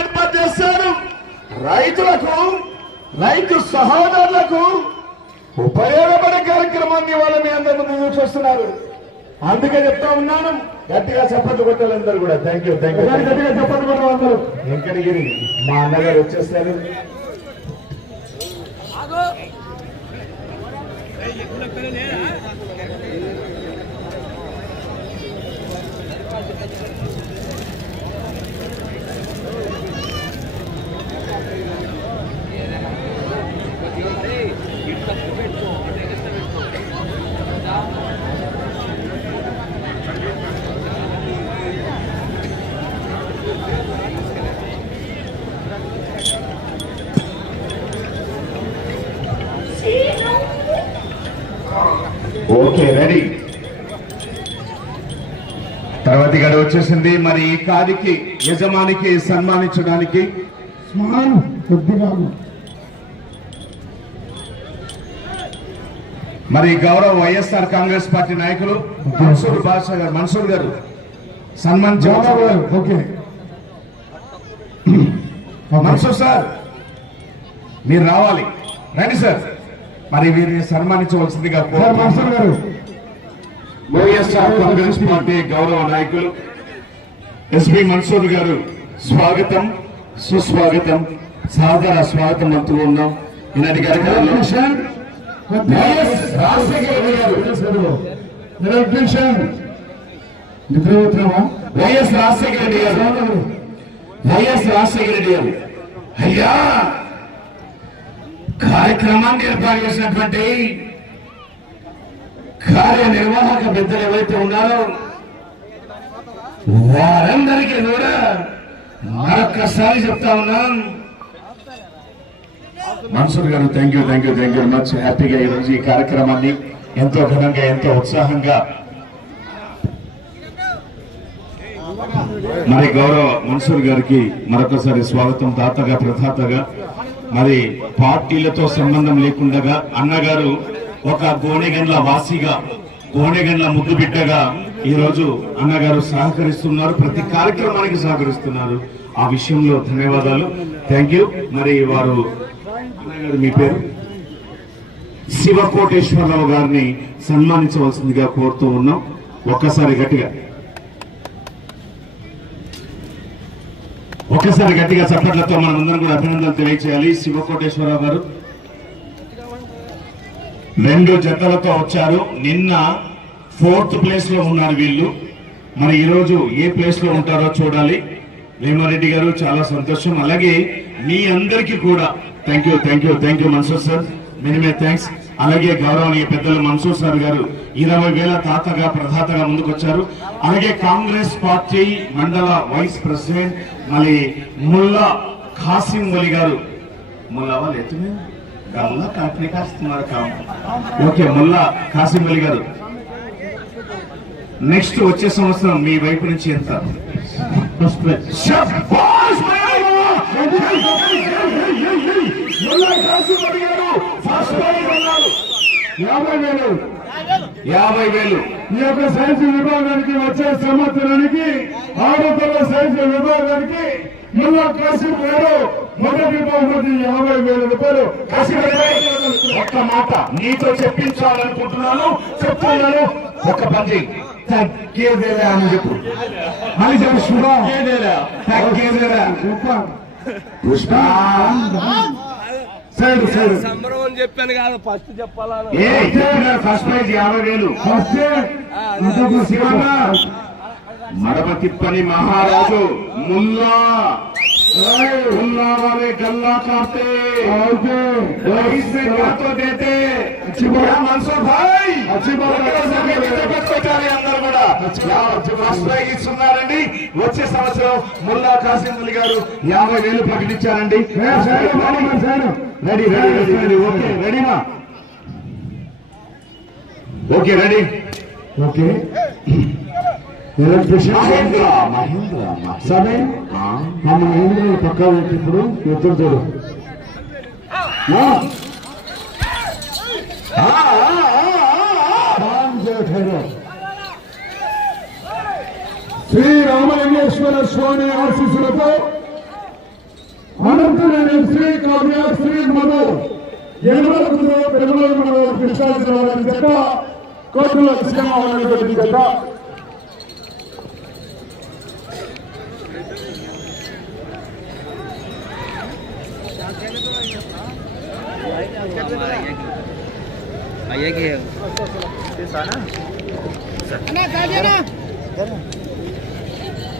ఏర్పాటు చేశారు రైతులకు రైతు సహోదరులకు ఉపయోగపడే కార్యక్రమాన్ని వాళ్ళ మీ అందరి ముందు చూస్తున్నారు. అందుకే చెప్తా ఉన్నాను. గట్టిగా చప్పట్లు కొట్టాలి అందరూ కూడా. థ్యాంక్ యూ థ్యాంక్ యూ గట్టిగా చప్పట్లు కొట్టాలి అందరూ వెంకటగిరి మా అన్నగారు వచ్చేస్తారు రెడీ గడి వచ్చేసింది. మరి ఈ కాదికి యజమానికి సన్మానించడానికి మరి గౌరవ వైఎస్ఆర్ కాంగ్రెస్ పార్టీ నాయకులు మన్సూర్ బాషా గారు మన్సూర్ గారు సన్మానించారు ఓకే. మన్సూర్ సార్ మీరు రావాలి. రండి సార్. మరి వీరిని సన్మానించవలసిందిగా సార్ కోరుతున్నాను. మాస్టర్ గారు వైఎస్ఆర్ కాంగ్రెస్ పార్టీ గౌరవ నాయకులు ఎస్పి మన్సూర్ గారు స్వాగతం సుస్వాగతం సాదర స్వాగతం అంటూ ఉన్నాం. ఈనాటి కార్యక్రమంలో వైఎస్ రాజశేఖర రెడ్డి గారు. వైఎస్ రాజశేఖర రెడ్డి గారు. అయ్యా! కార్యక్రమాన్ని ఏర్పాటు చేసినటువంటి కార్యనిర్వాహక పెద్దలు ఎవరైతే ఉన్నారో వారందరికీ కూడా మరొక్కసారి చెప్తా ఉన్నాం. మన్సూర్ గారు thank you thank you thank you much హ్యాపీగా ఈరోజు ఈ కార్యక్రమాన్ని ఎంతో ఘనంగా ఎంతో ఉత్సాహంగా మరి గౌరవ మన్సూర్ గారికి మరొకసారి స్వాగతం తాతగా ప్రధాతగా. మరి పార్టీలతో సంబంధం లేకుండా అన్నగారు ఒక గోనెగండ్ల వాసిగా గోనెగండ్ల ముద్దు బిడ్డగా ఈ రోజు అన్నగారు సహకరిస్తున్నారు ప్రతి కార్యక్రమానికి సహకరిస్తున్నారు. ఆ విషయంలో ధన్యవాదాలు. థ్యాంక్ యూ మరి వారు అన్నగారు మీ పేరు? శివకోటేశ్వరరావు గారిని సన్మానించవలసిందిగా కోరుతూ ఉన్నాం. ఒక్కసారి గట్టిగా. ఒక్కసారి గట్టిగా చప్పట్లతో మనం అందరం కూడా అభినందనలు తెలియచేయాలి. శివకోటేశ్వరరావు గారు రెండు జతలతో వచ్చారు. నిన్న ఫోర్త్ ప్లేస్లో ఉన్నారు వీళ్ళు. మరి ఈరోజు ఏ ప్లేస్లో ఉంటారో చూడాలి. వేమారెడ్డి గారు చాలా సంతోషం. అలాగే మీ అందరికీ కూడా thank you thank you thank you Mansoor sir మినిమే thanks అలాగే గౌరవనీయ పెద్దలు మన్సూర్ సార్ గారు ఇరవై వేల తాతగా ప్రధాతగా ముందుకొచ్చారు. అలాగే కాంగ్రెస్ పార్టీ మండల వైస్ ప్రెసిడెంట్ మళ్ళీ ముల్లా ఖాసిం వలి గారు. ముల్లా వాళ్ళు ఎత్తుమే గల్లా కాస్తున్నారు కామ్ ఓకే ముల్లా కాసిం అలీ గారు. నెక్స్ట్ వచ్చే సంవత్సరం మీ వైపు నుంచి ఎంత? ఫస్ట్ యాభై వేలు. యాభై వేలు ఈ యొక్క సైన్స్ విభాగానికి వచ్చే సంవత్సరానికి ఆడపిల్ల సైన్స్ విభాగానికి ముల్లా కాసిం గారు మొదటి బహుమతి యాభై వేల రూపాయలు ఒక్క మాట నీతో చెప్పించాలనుకుంటున్నాను చెప్తున్నాను. ఒక్క పని తగ్గేదేలే అని చెప్పు. మళ్ళీ చెప్పు శుభ. తగ్గేదేలే సూపర్ పుష్ప. Side side. సంబరం అని చెప్పాను కాదు ఫస్ట్ ఫస్ట్ ప్రైజ్ యాభై వేలు. ఫస్ట్. మడమ తిప్పని మహారాజు ముల్లా. मुल्ला वाले गल्ला काटते ఓకే और इसमें क्या तो देते या मंसूर भाई अच्छी बात है। పెట్టుకోవాలి అందరూ కూడా ఫస్ట్ ప్రైజ్ ఇస్తున్నారండి వచ్చే సంవత్సరం ముల్లా కాసిం అలీ గారు యాభై వేలు ప్రకటించారండి side side side ready ready ready ready okay రెడీమా okay ready okay electrician సమయం మన మహేంద్ర పక్కా పెట్టి ఇప్పుడు ఎదురు చూడు. శ్రీ రామలింగేశ్వర స్వామి ఆశీస్సులతో అనంతనేని శ్రీ కావ్య శ్రీ మధు ఎనమలకు పెరుమల మండలం కృష్ణా జిల్లా వారి చేత కోర్టులో సిద్ధంగా ఉన్నటువంటి చేత भैया की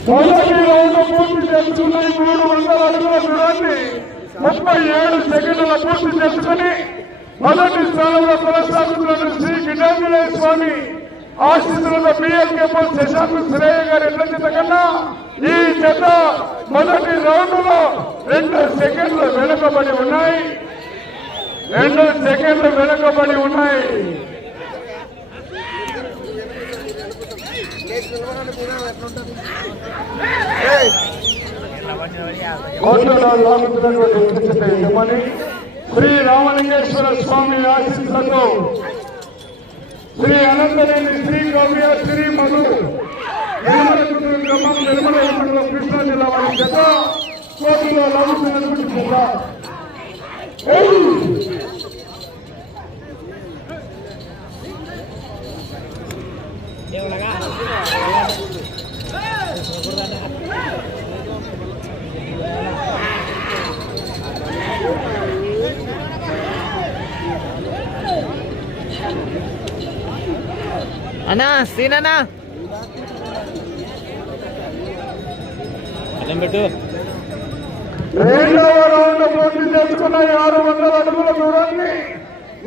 మొదటి రౌండ్ పూర్తి చేసుకున్నాయి మూడు వందల అడుగుల దూరాన్ని ముప్పై ఏడు సెకండ్ల పూర్తి చేసుకుని మొదటి స్థానంలో కొనసాగుతున్న శ్రీ గిడాంజనేయ స్వామి ఆశీస్సులతో బిఎల్కే శశాంక్ శ్రేయ గారి ఎట్ల చేత కన్నా ఈ జత మొదటి రౌండ్ లో రెండు సెకండ్లు వెనుకబడి ఉన్నాయి రెండు సెకండ్లు వెనుకబడి ఉన్నాయి. కోటలో లాగుతున్నటువంటి శ్రీ రామలింగేశ్వర స్వామి ఆశీస్సులతో శ్రీ అనంతనేని శ్రీ కవ్య శ్రీ మధు నిర్మల గ్రామం నిర్మల కృష్ణా జిల్లా వారి జత కోటలో లాగుతున్నటువంటి జత ఏయ్! అన్నా సీన్ అన్నా. అల్లం పెట్టు. రెండవ రౌండ్ పూర్తి చేసుకున్న ఆరు వందల అడుగుల దూరాన్ని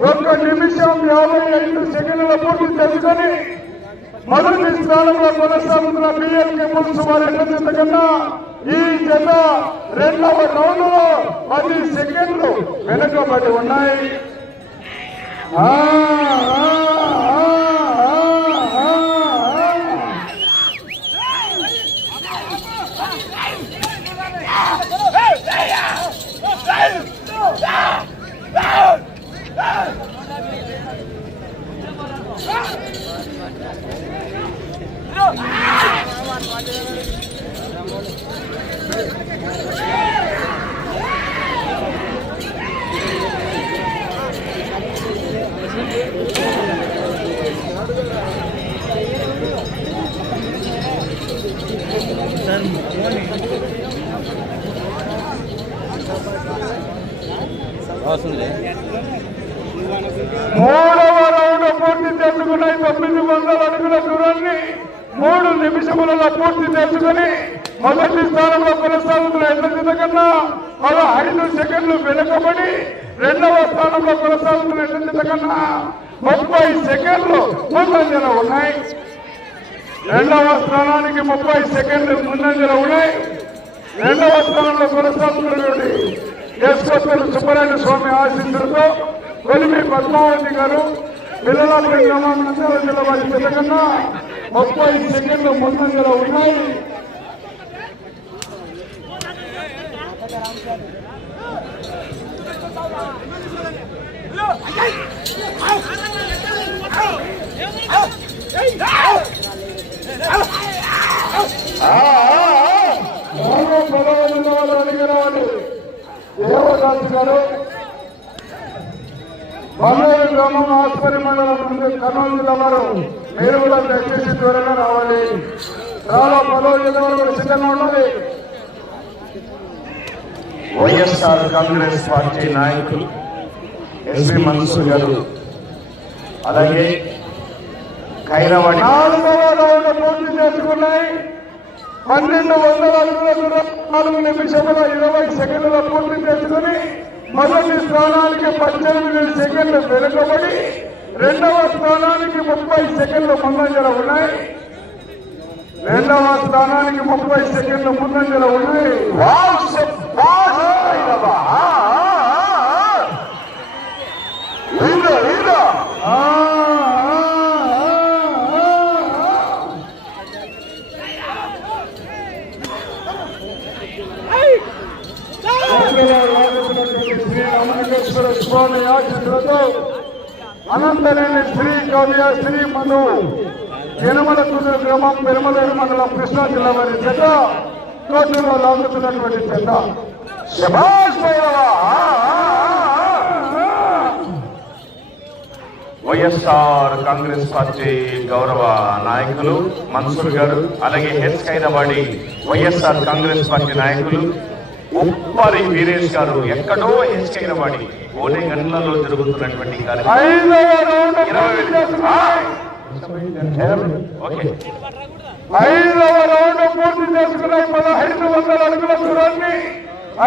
ఒక్క నిమిషం యాభై ఐదు సెకండ్ల పూర్తి చేసుకుని మొదటి స్థానంలో కొనసాగుతున్న బిఎల్కే పులుసు వారి ఎట్ల కన్నా ఈ జత రెండవ రౌండ్లో పది సెకండ్లు వెనుకబడి ఉన్నాయి Ah! ఆ, ఆ, ఆ, ఆ, ఆ. వస్తుంది మూడవ రౌండ్ పూర్తి చేసుకున్నాయి తొమ్మిది వందల అడుగుల దూరాన్ని మూడు నిమిషములలో పూర్తి చేసుకుని మొదటి స్థానంలో కొనసాగుతున్న ఎన్నో కన్నా అలా ఐదు సెకండ్లు వెనుకబడి రెండవ స్థానంలో కొనసాగుతున్న ఎన్నో కన్నా ముప్పై సెకండ్లు ముందంజల ఉన్నాయి. రెండవ స్థానానికి ముప్పై సెకండ్లు ముందంజల ఉన్నాయి. రెండవ స్థానంలో కొనసాగుతున్నటువంటి ఎస్ కొత్తూరు సుబ్బరాయ స్వామి ఆశీస్సులతో కొలిమి పద్మావతి గారు పిల్లల గ్రామం నంద్యాల జిల్లా వారి చేత ముప్పై సెకండ్లు ముందంజలో ఉన్నాయి ఆ, ఆ, ఆ. బాగా బలమైన వాళ్ళు అడిగిన వాళ్ళు దేవదాస్ గారు బంగారు గ్రామం ఆస్పరి మండలం కర్నూలు జిల్లా వారు మీరు కూడా దయచేసి త్వరగా రావాలి. చాలా పదో జిల్లా సిద్ధంగా ఉండాలి. వైఎస్ఆర్ కాంగ్రెస్ పార్టీ నాయకులు ఎస్వి మన్సూర్ గారు అలాగే ఖైరవాడి చేసుకున్నాయి. పన్నెండు వందల నాలుగు నిమిషముల ఇరవై సెకండ్ల పూర్తి చేసుకుని మొదటి స్థానానికి పద్దెనిమిది సెకండ్లు వెనుకబడి రెండవ స్థానానికి ముప్పై సెకండ్లు ముందంజల ఉన్నాయి. రెండవ స్థానానికి ముప్పై సెకండ్లు ముందంజల ఉన్నాయి. వావ్ శబ్బాష్ ఖైరవ. ఆ, ఆ, ఆ, ఆ. ఈదో, ఈదో. ఆ, ఆ, ఆ, ఆ, ఆ. శ్రీ రామలింగేశ్వర స్వామి ఆశీస్సులతో అనంతనేని శ్రీ కవ్య శ్రీ మధు యనమల కుదురు గ్రామం పెరుమలేరు మండలం కృష్ణా జిల్లా వారి చెత్త లాగుతున్నటువంటి శభాష్ వైఎస్ఆర్ కాంగ్రెస్ పార్టీ గౌరవ నాయకులు మన్సూర్ గారు అలాగే H Kainavadi YSR Congress party నాయకులు ఉప్పరి వీరేష్ గారు ఎక్కడో హెచ్ కైనవాడి ఓనే గంటలలో జరుగుతున్నటువంటి కార్యక్రమం. ఓకే. ఐదవ రౌండ్ పూర్తి చేసుకున్నాయి పదహైదు వందల అడుగుల దూరాన్ని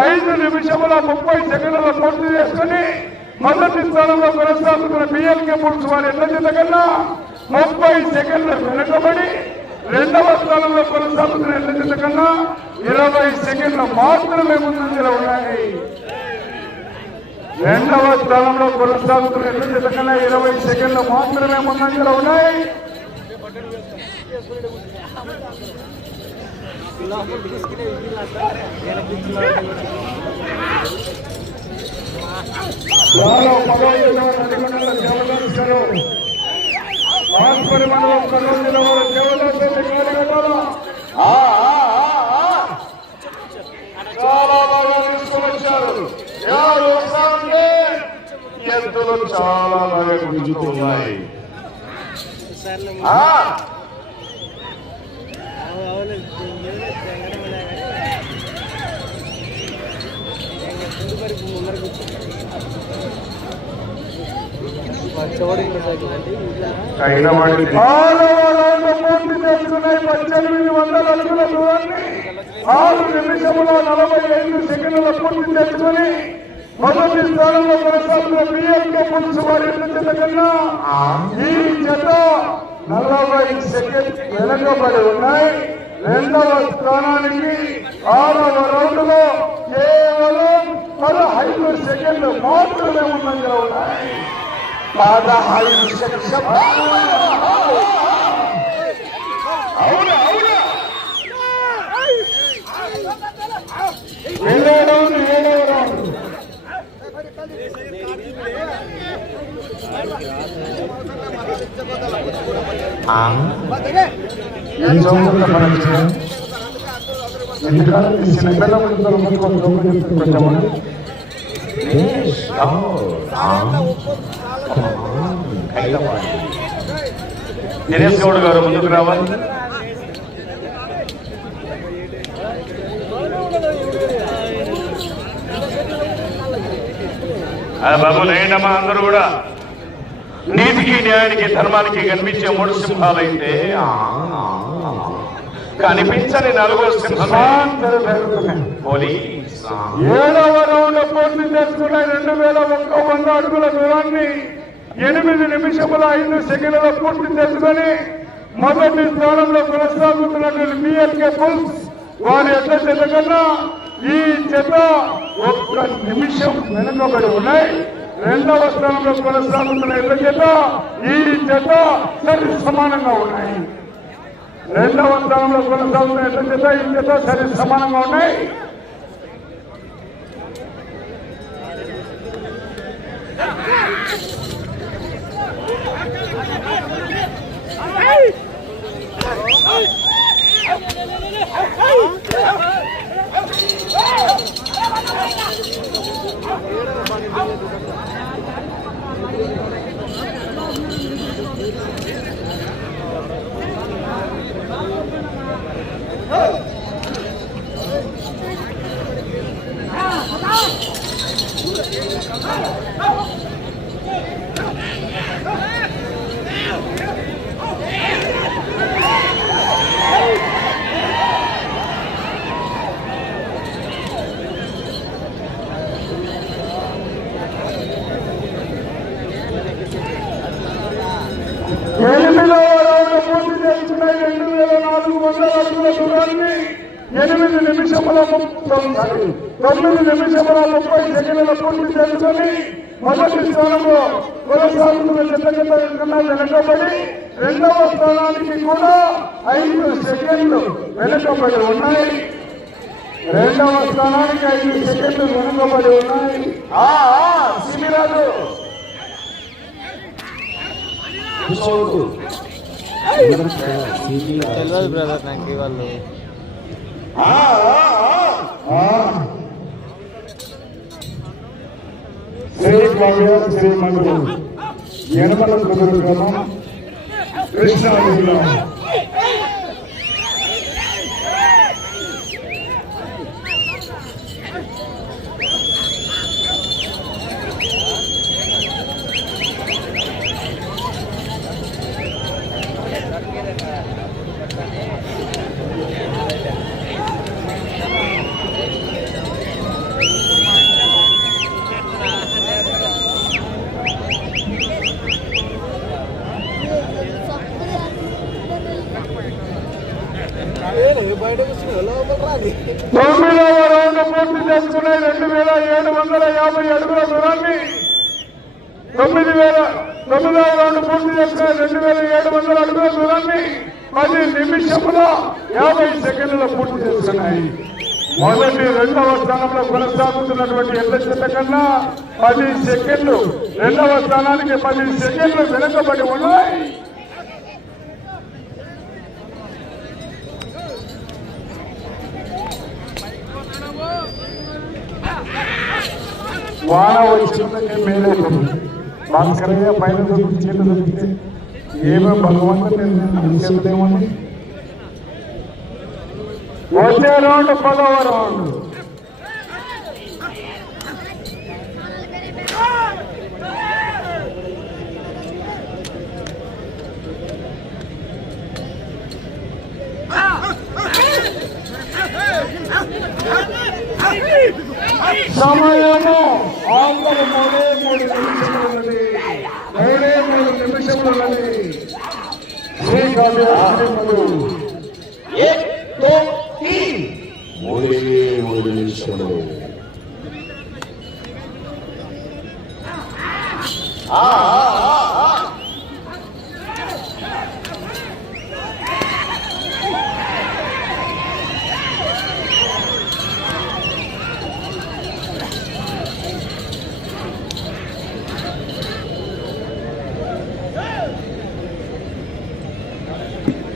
ఐదు నిమిషముల ముప్పై సెకండ్ల పూర్తి చేసుకుని మొదటి స్థానంలో కొనసాగుతున్న బిఎల్కే పురుషు వారి ఎట్ల చేత కన్నా ముప్పై సెకండ్ల వెనుకబడి రెండవ స్థానంలో కొనసాగుతున్న ఎట్ల చేత కన్నా ఇరవై సెకండ్ల మాత్రమే ముందంజలో ఉన్నాయి. రెండవ స్థానంలో కొనసాగుతున్న ఎట్ల చేత కన్నా ఇరవై సెకండ్లు మాత్రమే ముందంజలో ఉన్నాయి. చాలా ఆస్పరి మండలం కర్నూలు జిల్లా వారు చాలా బాగా తీసుకొని ఎవరు వస్తారంటే చాలా బాగా గుంజుతున్నాయి అయిన హైదరాబాద్ పూర్తి చేసుకున్నాయి పద్దెనిమిది వందల అడుగుల దూరాన్ని ఆరు నిమిషముల నలభై ఐదు సెకండ్ల పూర్తి చేసుకుని మొదటి స్థానంలో కొనసాగుతున్న బిఎంకే పులుసు వారి జత కన్నా ఈ జత నలభై సెకండ్ వెనకబడి ఉన్నాయి. రెండవ స్థానానికి ఆరవ రౌండ్లో కేవలం పదహైదు సెకండ్లు మాత్రమే ఉన్నందులో ఉన్నాయి. పదహైదు సెకండ్ అవును అవును? ఏడవ రౌండ్ ఏడవ రౌండ్ దినేష్ గౌడ్ గారు ముందుకు రావాలి. బాబు లేండమ్మా అందరూ కూడా. నీతికి న్యాయానికి ధర్మానికి కనిపించే మూడు సింహాలైతే ఆ, కనిపించని నలుగో సింహమే ఏడవ రౌండ్ చేసుకున్న రెండు వేల ఒక్క వంద అడుగుల దూరాన్ని ఎనిమిది నిమిషముల ఐదు సెకండ్ల పూర్తి చేసుకొని మొదటి స్థానంలో కొనసాగుతున్నటువంటి బిఎల్కే పుల్స్ వారి యొక్క జత కన్నా ఈ చెత్త ఒక్క నిమిషం వెనుకబడి ఉన్నాయి. రెండవ స్థానంలో కొనసాగుతున్న ఇళ్ళ చేత ఈ చేత సరి సమానంగా ఉన్నాయి రెండవ స్థానంలో కొనసాగుతున్న ఇళ్ళ చేత ఈ చేత సరి సమానంగా ఉన్నాయి Hey రౌండ్ పూర్తి చేసుకున్నాయి రెండు వేల నాలుగు వందల అడుగుల దూరాన్ని ఎనిమిది నిమిషముల తొమ్మిది నిమిషముల ముప్పై సెకండ్ల పూర్తి చేసుకొని మొదటి స్థానంలో కొనసాగుతున్న జత కన్నా వెనకబడి రెండవ స్థానానికి కూడా ఐదు సెకండ్లు వెనుకబడి ఉన్నాయి. రెండవ స్థానానికి ఐదు సెకండ్లు వెనుకబడి ఉన్నాయి. ఆ, సిమిరాజు. తెలియదు బ్రదర్ నాకు వాళ్ళు. శ్రీ కావ్య శ్రీ మంగుడు యనమల కుదురు గ్రామం కృష్ణా జిల్లా తొమ్మిదవ రౌండ్ పూర్తి చేసుకునే రెండు వేల ఏడు వందల యాభై అడుగుల దూరాన్ని తొమ్మిది వేల తొమ్మిదవ రౌండ్ పూర్తి చేసుకునే రెండు వేల ఏడు వందల అడుగుల దూరాన్ని పది నిమిషంలో యాభై సెకండ్ల పూర్తి చేసుకున్నాయి మొదటి రెండవ స్థానంలో కొనసాగుతున్నటువంటి ఎల్ల చెత్త కన్నా పది సెకండ్లు రెండవ స్థానానికి పది సెకండ్లు వెనుకబడి ఉన్నాయి వాన వచ్చిందంటే మేలైపోతుంది భాస్కరయ్య పైన దొరికి దొరికితే ఏమో భగవంతుడు తీసుకెళ్తేమని వచ్చే రౌండ్ పదవ రౌండ్ సమయము. ఆంధ్ర మూడే మూడు నిమిషములది మూడే మూడు నిమిషములది మూడే మూడు నిమిషములు ఆ.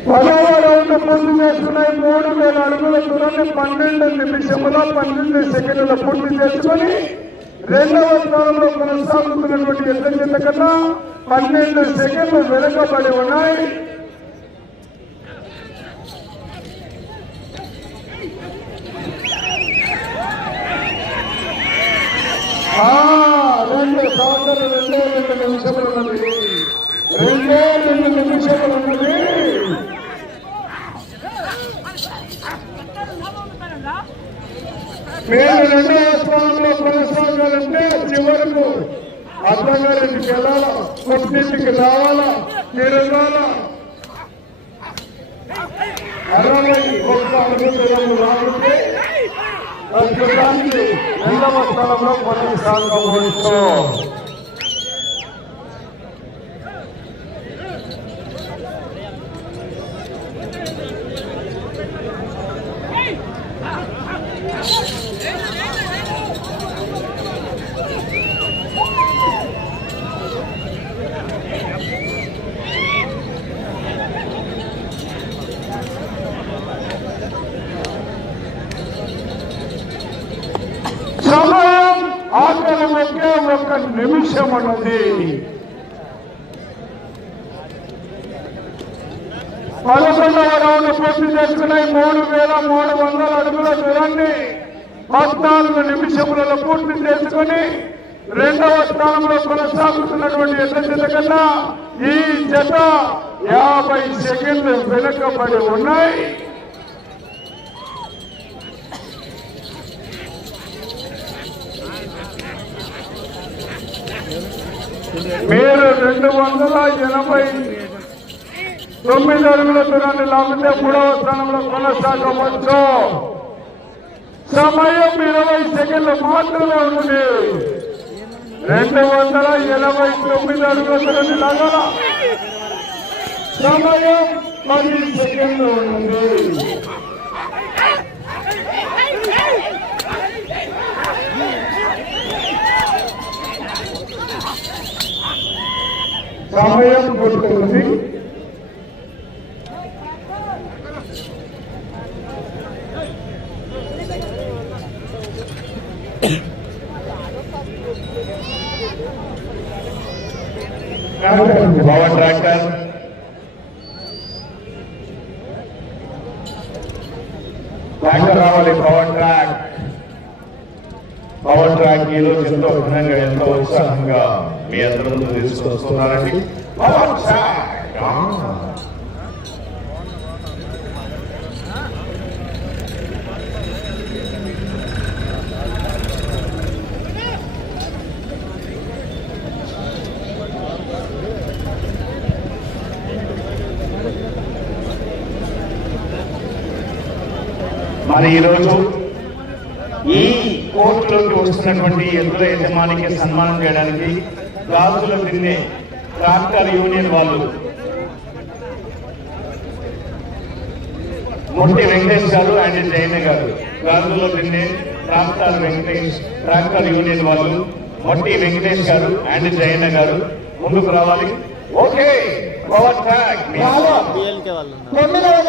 రౌండ్ పూర్తి చేసుకున్నాయి మూడు వేల అడుగుల దూరాన్ని పన్నెండు నిమిషముల పన్నెండు సెకండ్ల పూర్తి చేసుకొని రెండవ స్థానంలో కొనసాగుతున్నటువంటి ఎద్ద చెత్త కన్నా పన్నెండు సెకండ్లు వెనుకబడి ఉన్నాయి. రెండు సంవత్సరాలు రెండే రెండు నిమిషములు ఉన్నది. రెండే రెండు నిమిషములు ఉన్నది. మేము రెండవ స్థానంలో కొనసాగాలంటే చివరకు అత్తగారింటికి వెళ్ళాలా? కొట్టింటికి రావాలా? తిరగాలా? అరవై ఒక్క అడుగులు రాకుంటే రెండవ స్థానంలో కొనసాగవచ్చు సమయం ఆఖరి ఒకే ఒక్క పడుతుంది పదకొండవ రౌండ్ పూర్తి చేసుకున్నాయి. మూడు వేల మూడు వందల అడుగుల దూరాన్ని పద్నాలుగు నిమిషములలో పూర్తి చేసుకుని రెండవ స్థానంలో కొనసాగుతున్నటువంటి ఎట్ల జత కన్నా ఈ జత యాభై సెకండ్లు వెనుకబడి ఉన్నాయి. మీరు రెండు వందల ఎనభై తొమ్మిది అడుగుల దూరాన్ని లాగితే మూడవ స్థానంలో కొనసాగవచ్చు. సమయం ఇరవై సెకండ్లు మాత్రమే ఉంది. రెండు వందల ఎనభై తొమ్మిది అడుగుల దూరాన్ని లాగాల. సమయం పది సెకండ్లు ఉంది. సమయం పుడుతుంది పవర్ ట్రాక్టర్ ట్రాక్టర్ రావాలి పవర్ ట్రాక్ పవర్ ట్రాక్ ఈ రోజు ఎంతో ఘనంగా ఎంతో ఉత్సాహంగా మీ అందరి ముందు వస్తున్నారండి. మరి ఈరోజు ఈ కోర్టులోకి వస్తున్నటువంటి ఎద్దుల యజమానికి సన్మానం చేయడానికి గాజుల తిన్నే ట్రాక్టర్ యూనియన్ వాళ్ళు. మొట్టి వెంకటేష్ గారు అండ్ జైన గారు. గాజుల తిన్నే ట్రాక్టర్ వెంకటేష్ ట్రాక్టర్ యూనియన్ వాళ్ళు. మొట్టి వెంకటేష్ గారు అండ్ జైన గారు. ముందుకు రావాలి. ఓకే. తొమ్మిదవ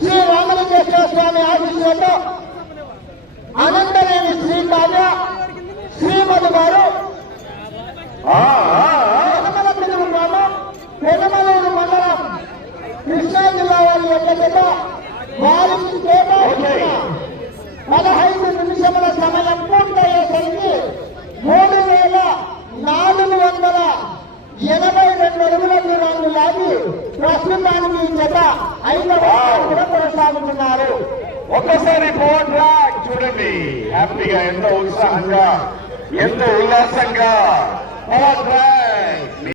శ్రీ రామలింగేశ్వర స్వామి ఆశీస్సులతో అనంతరేణి శ్రీ కావ్య శ్రీమధు గారు ఆ, ఆ, ఆ. పెనమల తెలుగు గ్రామం పెనమలూరు మండలం కృష్ణా జిల్లా యొక్క జత వారికి కేటాయించిన పదహైదు నిమిషముల సమయం పూర్తయ్యేసరికి మూడు వేల నాలుగు వందల ఎనభై రెండు అడుగుల దూరాన్ని లాగి ప్రస్తుతానికి జత ఐదవ స్థానంలో కొనసాగుతున్నారు. ఒక్కసారి ట్రాక్ చూడండి. హ్యాపీగా ఎంతో ఉత్సాహంగా ఎంతో ఉల్లాసంగా. ట్రాక్